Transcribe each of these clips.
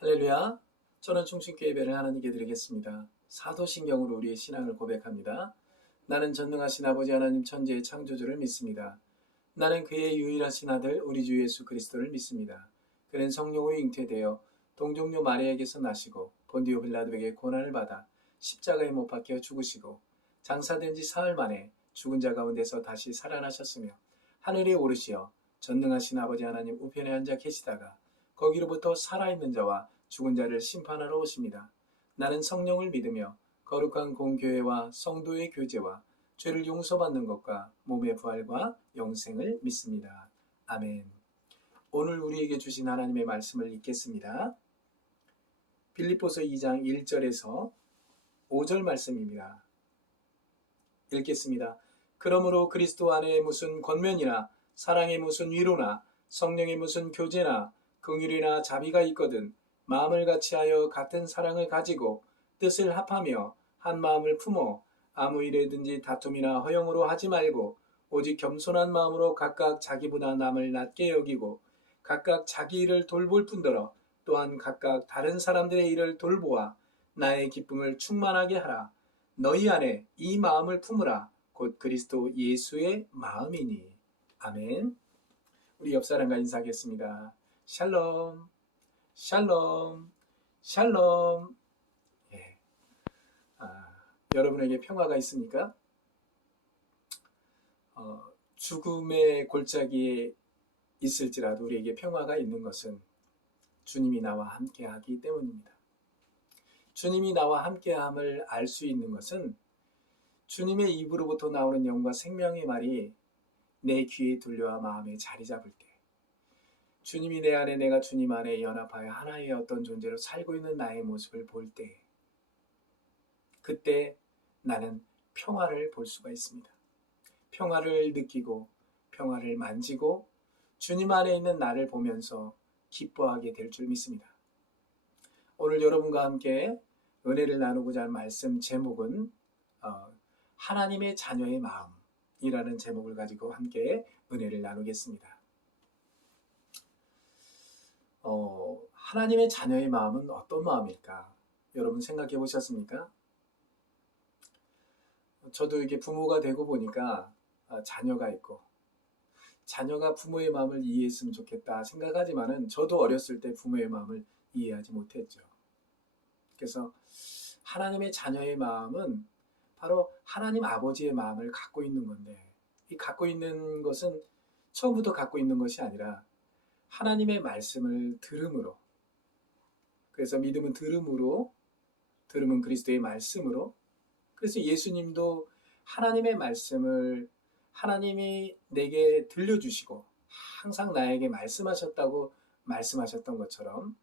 할렐루야. 저는 충신교회 예배를 하나님께 드리겠습니다. 사도신경으로 우리의 신앙을 고백합니다. 나는 전능하신 아버지 하나님 천지의 창조주를 믿습니다. 나는 그의 유일하신 아들 우리 주 예수 그리스도를 믿습니다. 그는 성령으로 잉태되어 동정녀 마리아에게서 나시고 본디오 빌라도에게 고난을 받아 십자가에 못 박혀 죽으시고 장사된 지 사흘 만에 죽은 자 가운데서 다시 살아나셨으며 하늘에 오르시어 전능하신 아버지 하나님 우편에 앉아 계시다가 거기로부터 살아있는 자와 죽은 자를 심판하러 오십니다. 나는 성령을 믿으며 거룩한 공교회와 성도의 교제와 죄를 용서받는 것과 몸의 부활과 영생을 믿습니다. 아멘. 오늘 우리에게 주신 하나님의 말씀을 읽겠습니다. 빌립보서 2장 1절에서 5절 말씀입니다. 읽겠습니다. 그러므로 그리스도 안에 무슨 권면이나 사랑의 무슨 위로나 성령의 무슨 교제나 긍휼이나 자비가 있거든 마음을 같이하여 같은 사랑을 가지고 뜻을 합하며 한 마음을 품어 아무 일에든지 다툼이나 허용으로 하지 말고 오직 겸손한 마음으로 각각 자기보다 남을 낮게 여기고 각각 자기 일을 돌볼 뿐더러 또한 각각 다른 사람들의 일을 돌보아 나의 기쁨을 충만하게 하라. 너희 안에 이 마음을 품으라. 곧 그리스도 예수의 마음이니. 아멘. 우리 옆 사람과 인사하겠습니다. 샬롬, 샬롬, 샬롬. 예. 여러분에게 평화가 있습니까? 죽음의 골짜기에 있을지라도 우리에게 평화가 있는 것은 주님이 나와 함께하기 때문입니다. 주님이 나와 함께함을 알 수 있는 것은 주님의 입으로부터 나오는 영과 생명의 말이 내 귀에 들려와 마음에 자리 잡을 때, 주님이 내 안에 내가 주님 안에 연합하여 하나의 어떤 존재로 살고 있는 나의 모습을 볼 때, 그때 나는 평화를 볼 수가 있습니다. 평화를 느끼고 평화를 만지고 주님 안에 있는 나를 보면서 기뻐하게 될 줄 믿습니다. 오늘 여러분과 함께 은혜를 나누고자 할 말씀 제목은 하나님의 자녀의 마음이라는 제목을 가지고 함께 은혜를 나누겠습니다. 하나님의 자녀의 마음은 어떤 마음일까? 여러분 생각해 보셨습니까? 저도 이게 부모가 되고 보니까 자녀가 있고 자녀가 부모의 마음을 이해했으면 좋겠다 생각하지만은 저도 어렸을 때 부모의 마음을 이해하지 못했죠. 그래서 하나님의 자녀의 마음은 바로 하나님 아버지의 마음을 갖고 있는 건데, 이 갖고 있는 것은 처음부터 갖고 있는 것이 아니라 하나님의 말씀을 들음으로, 그래서 믿음은 들음으로, 들음은 그리스도의 말씀으로, 그래서 예수님도 하나님의 말씀을 하나님이 내게 들려주시고 항상 나에게 말씀하셨다고 말씀하셨던 것처럼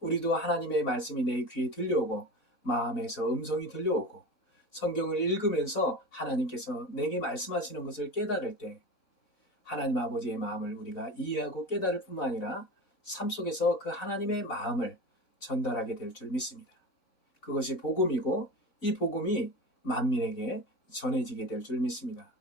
우리도 하나님의 말씀이 내 귀에 들려오고 마음에서 음성이 들려오고 성경을 읽으면서 하나님께서 내게 말씀하시는 것을 깨달을 때 하나님 아버지의 마음을 우리가 이해하고 깨달을 뿐만 아니라 삶 속에서 그 하나님의 마음을 전달하게 될 줄 믿습니다. 그것이 복음이고 이 복음이 만민에게 전해지게 될 줄 믿습니다.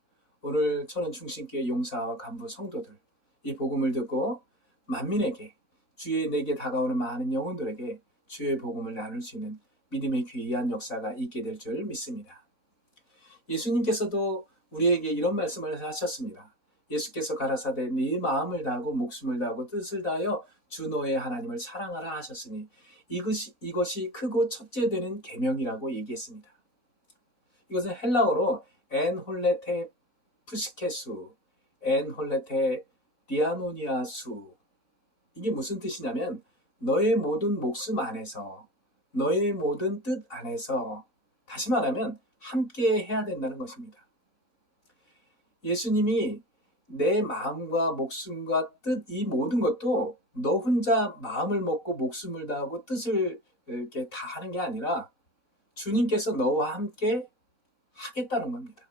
오늘 천원충신교회 용사와 간부 성도들, 이 복음을 듣고 만민에게, 주의 내게 다가오는 많은 영혼들에게 주의 복음을 나눌 수 있는 믿음의 귀한 역사가 있게 될 줄 믿습니다. 예수님께서도 우리에게 이런 말씀을 하셨습니다. 예수께서 가라사대 네 마음을 다하고 목숨을 다하고 뜻을 다하여 주 너의 하나님을 사랑하라 하셨으니 이것이 크고 첫째 되는 계명이라고 얘기했습니다. 이것은 헬라어로 엔 홀레테 푸시케수, 엔 홀레테 디아노니아수, 이게 무슨 뜻이냐면 너의 모든 목숨 안에서, 너의 모든 뜻 안에서, 다시 말하면 함께 해야 된다는 것입니다. 예수님이 내 마음과 목숨과 뜻, 이 모든 것도 너 혼자 마음을 먹고 목숨을 다하고 뜻을 이렇게 다 하는 게 아니라 주님께서 너와 함께 하겠다는 겁니다.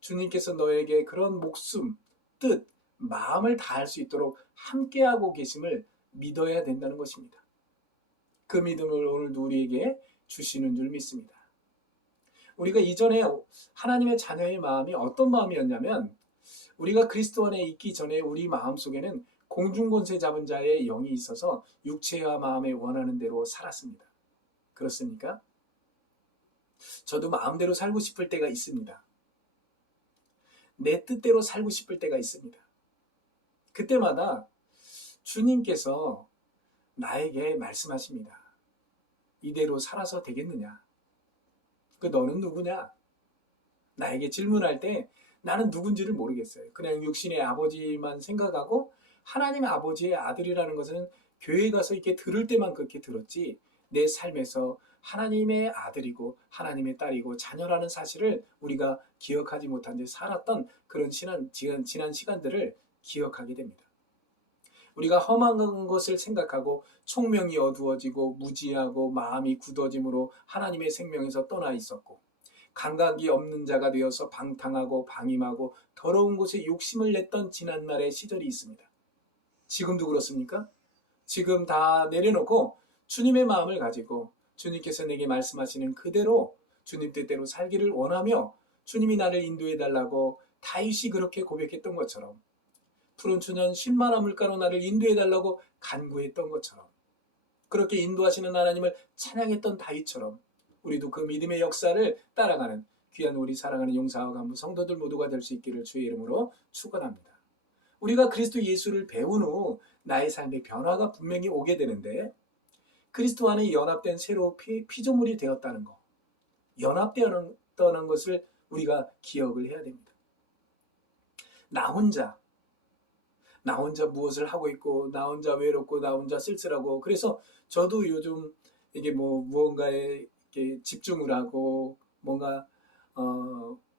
주님께서 너에게 그런 목숨, 뜻, 마음을 다할 수 있도록 함께하고 계심을 믿어야 된다는 것입니다. 그 믿음을 오늘도 우리에게 주시는 줄 믿습니다. 우리가 이전에 하나님의 자녀의 마음이 어떤 마음이었냐면 우리가 그리스도 안에 있기 전에 우리 마음속에는 공중권세 잡은 자의 영이 있어서 육체와 마음에 원하는 대로 살았습니다. 그렇습니까? 저도 마음대로 살고 싶을 때가 있습니다. 내 뜻대로 살고 싶을 때가 있습니다. 그때마다 주님께서 나에게 말씀하십니다. 이대로 살아서 되겠느냐? 너는 누구냐? 나에게 질문할 때 나는 누군지를 모르겠어요. 그냥 육신의 아버지만 생각하고 하나님 아버지의 아들이라는 것은 교회 가서 이렇게 들을 때만 그렇게 들었지, 내 삶에서 하나님의 아들이고 하나님의 딸이고 자녀라는 사실을 우리가 기억하지 못한 채 살았던 그런 지난 시간들을 기억하게 됩니다. 우리가 험한 것을 생각하고 총명이 어두워지고 무지하고 마음이 굳어짐으로 하나님의 생명에서 떠나 있었고, 감각이 없는 자가 되어서 방탕하고 방임하고 더러운 곳에 욕심을 냈던 지난날의 시절이 있습니다. 지금도 그렇습니까? 지금 다 내려놓고 주님의 마음을 가지고 주님께서 내게 말씀하시는 그대로 주님 뜻대로 살기를 원하며 주님이 나를 인도해달라고 다윗이 그렇게 고백했던 것처럼, 푸른 초년 쉰만한 물가로 나를 인도해달라고 간구했던 것처럼, 그렇게 인도하시는 하나님을 찬양했던 다윗처럼 우리도 그 믿음의 역사를 따라가는 귀한 우리 사랑하는 용사와 간부 성도들 모두가 될 수 있기를 주의 이름으로 축원합니다. 우리가 그리스도 예수를 배운 후 나의 삶의 변화가 분명히 오게 되는데, 그리스도 안에 연합된 새로 피조물이 되었다는 것, 연합되었다는 것을 우리가 기억을 해야 됩니다. 나 혼자 무엇을 하고 있고, 나 혼자 외롭고, 나 혼자 쓸쓸하고, 그래서 저도 요즘 이게 무언가에 이렇게 집중을 하고, 뭔가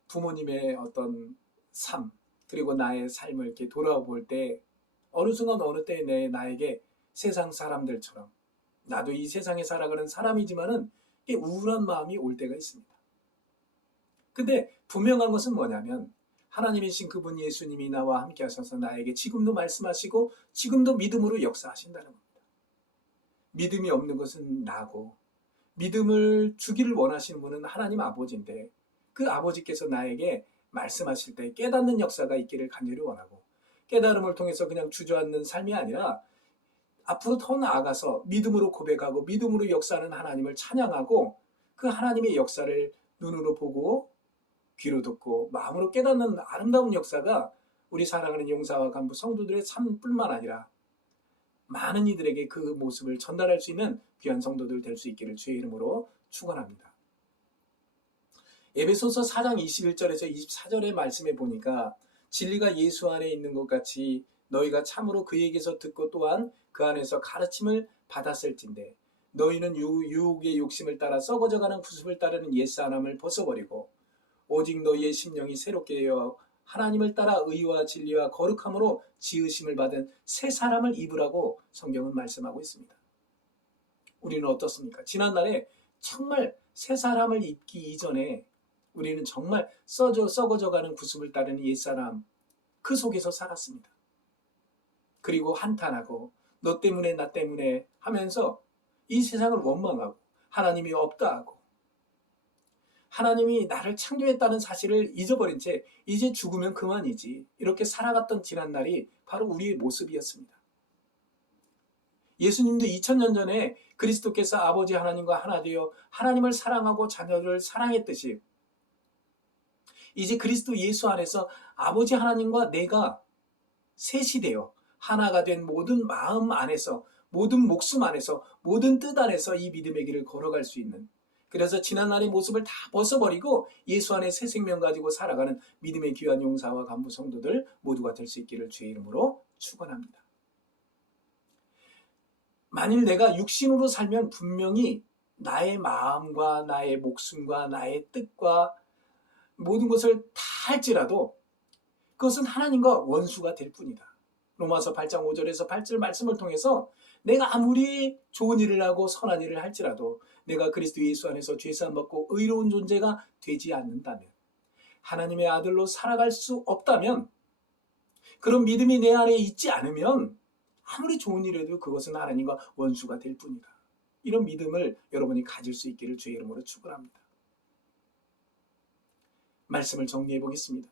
부모님의 어떤 삶, 그리고 나의 삶을 이렇게 돌아볼 때, 어느 순간 어느 때에 나에게 세상 사람들처럼, 나도 이 세상에 살아가는 사람이지만은 우울한 마음이 올 때가 있습니다. 근데 분명한 것은 뭐냐면, 하나님이신 그분 예수님이 나와 함께 하셔서 나에게 지금도 말씀하시고 지금도 믿음으로 역사하신다는 겁니다. 믿음이 없는 것은 나고, 믿음을 주기를 원하시는 분은 하나님 아버지인데, 그 아버지께서 나에게 말씀하실 때 깨닫는 역사가 있기를 간절히 원하고, 깨달음을 통해서 그냥 주저앉는 삶이 아니라 앞으로 더 나아가서 믿음으로 고백하고 믿음으로 역사하는 하나님을 찬양하고, 그 하나님의 역사를 눈으로 보고 귀로 듣고 마음으로 깨닫는 아름다운 역사가 우리 사랑하는 용사와 간부 성도들의 삶뿐만 아니라 많은 이들에게 그 모습을 전달할 수 있는 귀한 성도들 될 수 있기를 주의 이름으로 축원합니다. 에베소서 4장 21절에서 24절의 말씀에 보니까, 진리가 예수 안에 있는 것 같이 너희가 참으로 그에게서 듣고 또한 그 안에서 가르침을 받았을진데, 너희는 유혹의 욕심을 따라 썩어져가는 구습을 따르는 옛사람을 벗어버리고 오직 너희의 심령이 새롭게 되어 하나님을 따라 의와 진리와 거룩함으로 지으심을 받은 새 사람을 입으라고 성경은 말씀하고 있습니다. 우리는 어떻습니까? 지난날에 정말 새 사람을 입기 이전에 우리는 정말 썩어져가는 구습을 따르는 옛사람, 그 속에서 살았습니다. 그리고 한탄하고 너 때문에 나 때문에 하면서 이 세상을 원망하고 하나님이 없다 하고, 하나님이 나를 창조했다는 사실을 잊어버린 채 이제 죽으면 그만이지, 이렇게 살아갔던 지난날이 바로 우리의 모습이었습니다. 예수님도 2000년 전에 그리스도께서 아버지 하나님과 하나 되어 하나님을 사랑하고 자녀를 사랑했듯이, 이제 그리스도 예수 안에서 아버지 하나님과 내가 셋이 되어 하나가 된 모든 마음 안에서, 모든 목숨 안에서, 모든 뜻 안에서 이 믿음의 길을 걸어갈 수 있는, 그래서 지난날의 모습을 다 벗어버리고 예수 안에 새 생명 가지고 살아가는 믿음의 귀한 용사와 간부 성도들 모두가 될 수 있기를 주의 이름으로 축원합니다. 만일 내가 육신으로 살면 분명히 나의 마음과 나의 목숨과 나의 뜻과 모든 것을 다 할지라도 그것은 하나님과 원수가 될 뿐이다. 로마서 8장 5절에서 8절 말씀을 통해서 내가 아무리 좋은 일을 하고 선한 일을 할지라도 내가 그리스도 예수 안에서 죄사함 받고 의로운 존재가 되지 않는다면, 하나님의 아들로 살아갈 수 없다면, 그런 믿음이 내 안에 있지 않으면 아무리 좋은 일을 해도 그것은 하나님과 원수가 될 뿐이다. 이런 믿음을 여러분이 가질 수 있기를 주의 이름으로 축원합니다. 말씀을 정리해 보겠습니다.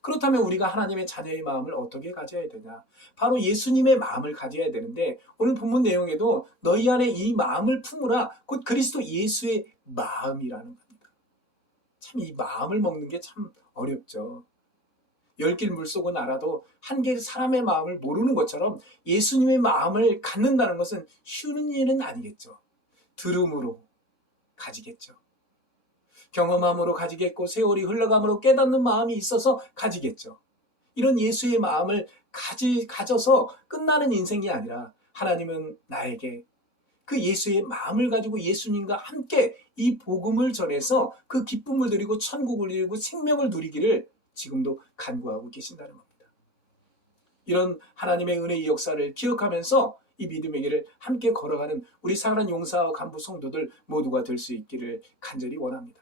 그렇다면 우리가 하나님의 자녀의 마음을 어떻게 가져야 되냐? 바로 예수님의 마음을 가져야 되는데 오늘 본문 내용에도 너희 안에 이 마음을 품으라 곧 그리스도 예수의 마음이라는 겁니다. 참 이 마음을 먹는 게 참 어렵죠. 열 길 물속은 알아도 한 개 사람의 마음을 모르는 것처럼 예수님의 마음을 갖는다는 것은 쉬운 일은 아니겠죠. 들음으로 가지겠죠. 경험함으로 가지겠고 세월이 흘러감으로 깨닫는 마음이 있어서 가지겠죠. 이런 예수의 마음을 가져서 끝나는 인생이 아니라 하나님은 나에게 그 예수의 마음을 가지고 예수님과 함께 이 복음을 전해서 그 기쁨을 누리고 천국을 이루고 생명을 누리기를 지금도 간구하고 계신다는 겁니다. 이런 하나님의 은혜의 역사를 기억하면서 이 믿음의 길을 함께 걸어가는 우리 사랑하는 용사와 간부 성도들 모두가 될 수 있기를 간절히 원합니다.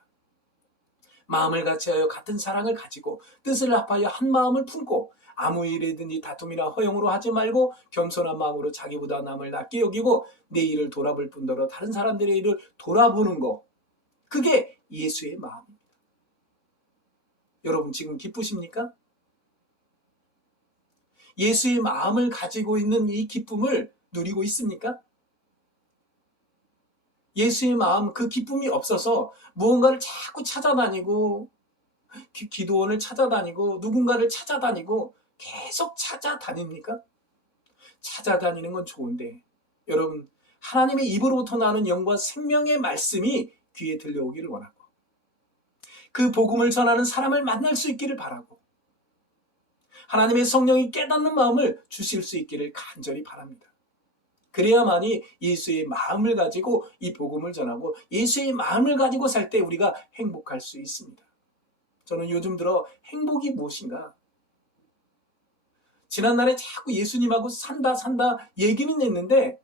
마음을 같이하여 같은 사랑을 가지고 뜻을 합하여 한 마음을 품고 아무 일이든지 다툼이나 허용으로 하지 말고 겸손한 마음으로 자기보다 남을 낮게 여기고 내 일을 돌아볼 뿐더러 다른 사람들의 일을 돌아보는 거, 그게 예수의 마음입니다. 여러분 지금 기쁘십니까? 예수의 마음을 가지고 있는 이 기쁨을 누리고 있습니까? 예수의 마음, 그 기쁨이 없어서 무언가를 자꾸 찾아다니고 기도원을 찾아다니고 누군가를 찾아다니고 계속 찾아다닙니까? 찾아다니는 건 좋은데 여러분 하나님의 입으로부터 나오는 영과 생명의 말씀이 귀에 들려오기를 원하고 그 복음을 전하는 사람을 만날 수 있기를 바라고 하나님의 성령이 깨닫는 마음을 주실 수 있기를 간절히 바랍니다. 그래야만이 예수의 마음을 가지고 이 복음을 전하고 예수의 마음을 가지고 살 때 우리가 행복할 수 있습니다. 저는 요즘 들어 행복이 무엇인가? 지난날에 자꾸 예수님하고 산다 얘기는 했는데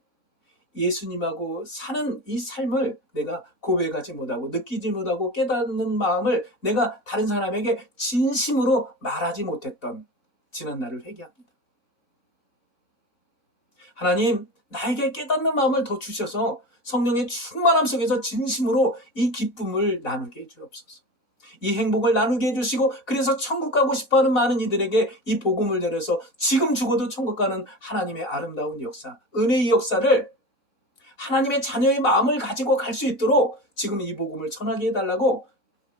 예수님하고 사는 이 삶을 내가 고백하지 못하고 느끼지 못하고 깨닫는 마음을 내가 다른 사람에게 진심으로 말하지 못했던 지난날을 회개합니다. 하나님, 나에게 깨닫는 마음을 더 주셔서 성령의 충만함 속에서 진심으로 이 기쁨을 나누게 해주옵소서. 이 행복을 나누게 해주시고 그래서 천국 가고 싶어하는 많은 이들에게 이 복음을 전해서 지금 죽어도 천국 가는 하나님의 아름다운 역사, 은혜의 역사를 하나님의 자녀의 마음을 가지고 갈 수 있도록 지금 이 복음을 전하게 해달라고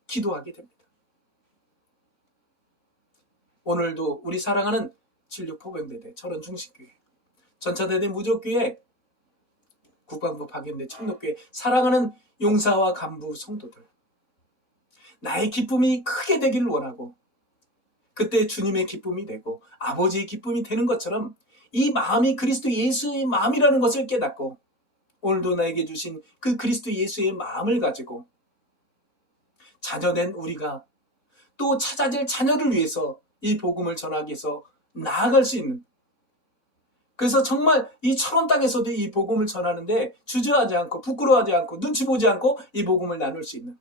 기도하게 됩니다. 오늘도 우리 사랑하는 진륙포병대대 철원중심교회, 전차대대 무적교회, 국방부 파견대 청록교회 사랑하는 용사와 간부 성도들, 나의 기쁨이 크게 되기를 원하고 그때 주님의 기쁨이 되고 아버지의 기쁨이 되는 것처럼 이 마음이 그리스도 예수의 마음이라는 것을 깨닫고 오늘도 나에게 주신 그 그리스도 예수의 마음을 가지고 자녀된 우리가 또 찾아질 자녀를 위해서 이 복음을 전하기 위해서 나아갈 수 있는, 그래서 정말 이 철원 땅에서도 이 복음을 전하는데 주저하지 않고 부끄러워하지 않고 눈치 보지 않고 이 복음을 나눌 수 있는,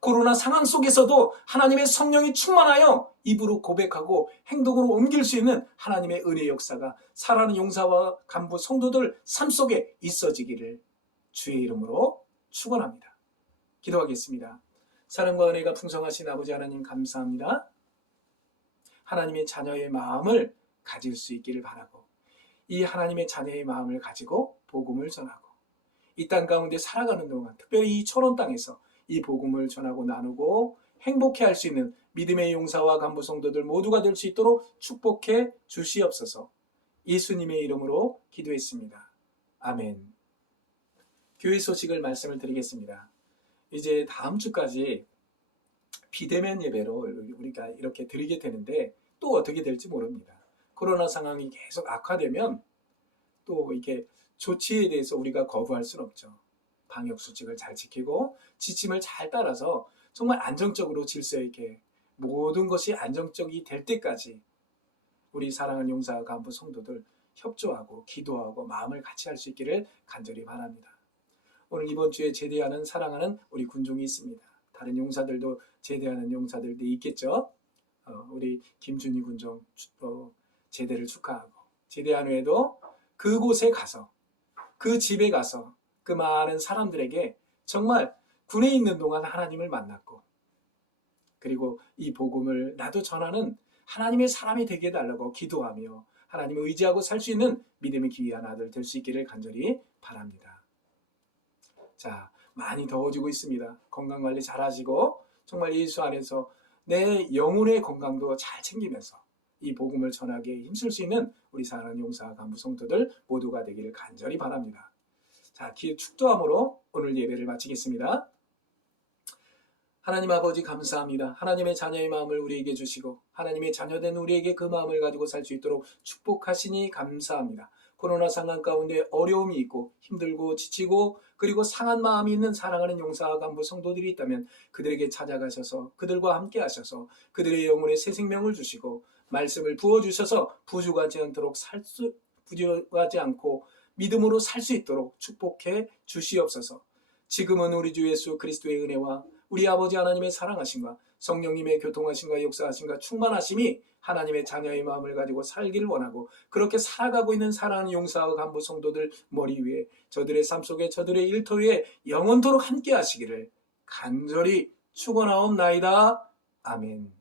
코로나 상황 속에서도 하나님의 성령이 충만하여 입으로 고백하고 행동으로 옮길 수 있는 하나님의 은혜의 역사가 사랑하는 용사와 간부 성도들 삶 속에 있어지기를 주의 이름으로 축원합니다. 기도하겠습니다. 사랑과 은혜가 풍성하신 아버지 하나님 감사합니다. 하나님의 자녀의 마음을 가질 수 있기를 바라고 이 하나님의 자녀의 마음을 가지고 복음을 전하고 이 땅 가운데 살아가는 동안 특별히 이 철원 땅에서 이 복음을 전하고 나누고 행복해 할 수 있는 믿음의 용사와 간부 성도들 모두가 될 수 있도록 축복해 주시옵소서. 예수님의 이름으로 기도했습니다. 아멘. 교회 소식을 말씀을 드리겠습니다. 이제 다음 주까지 비대면 예배로 우리가 이렇게 드리게 되는데 또 어떻게 될지 모릅니다. 코로나 상황이 계속 악화되면 또 이렇게 조치에 대해서 우리가 거부할 수는 없죠. 방역수칙을 잘 지키고 지침을 잘 따라서 정말 안정적으로 질서 있게 모든 것이 안정적이 될 때까지 우리 사랑하는 용사 간부 성도들 협조하고 기도하고 마음을 같이 할 수 있기를 간절히 바랍니다. 오늘 이번 주에 제대하는 사랑하는 우리 군종이 있습니다. 다른 용사들도 제대하는 용사들도 있겠죠. 우리 김준희 군종 제대를 축하하고 제대한 후에도 그곳에 가서 그 집에 가서 그 많은 사람들에게 정말 군에 있는 동안 하나님을 만났고 그리고 이 복음을 나도 전하는 하나님의 사람이 되게 해달라고 기도하며 하나님을 의지하고 살 수 있는 믿음의 귀한 아들 될 수 있기를 간절히 바랍니다. 자, 많이 더워지고 있습니다. 건강관리 잘 하시고 정말 예수 안에서 내 영혼의 건강도 잘 챙기면서 이 복음을 전하기에 힘쓸 수 있는 우리 사랑하는 용사 간부 성도들 모두가 되기를 간절히 바랍니다. 자, 축도함으로 오늘 예배를 마치겠습니다. 하나님 아버지 감사합니다. 하나님의 자녀의 마음을 우리에게 주시고 하나님의 자녀된 우리에게 그 마음을 가지고 살 수 있도록 축복하시니 감사합니다. 코로나 상황 가운데 어려움이 있고 힘들고 지치고 그리고 상한 마음이 있는 사랑하는 용사와 간부 성도들이 있다면 그들에게 찾아가셔서 그들과 함께 하셔서 그들의 영혼에 새 생명을 주시고 말씀을 부어주셔서 부족하지 않고 믿음으로 살 수 있도록 축복해 주시옵소서. 지금은 우리 주 예수 그리스도의 은혜와 우리 아버지 하나님의 사랑하심과 성령님의 교통하심과 역사하심과 충만하심이 하나님의 자녀의 마음을 가지고 살기를 원하고 그렇게 살아가고 있는 사랑하는 용사와 간부 성도들 머리 위에 저들의 삶 속에 저들의 일터 위에 영원토록 함께 하시기를 간절히 축원하옵나이다. 아멘.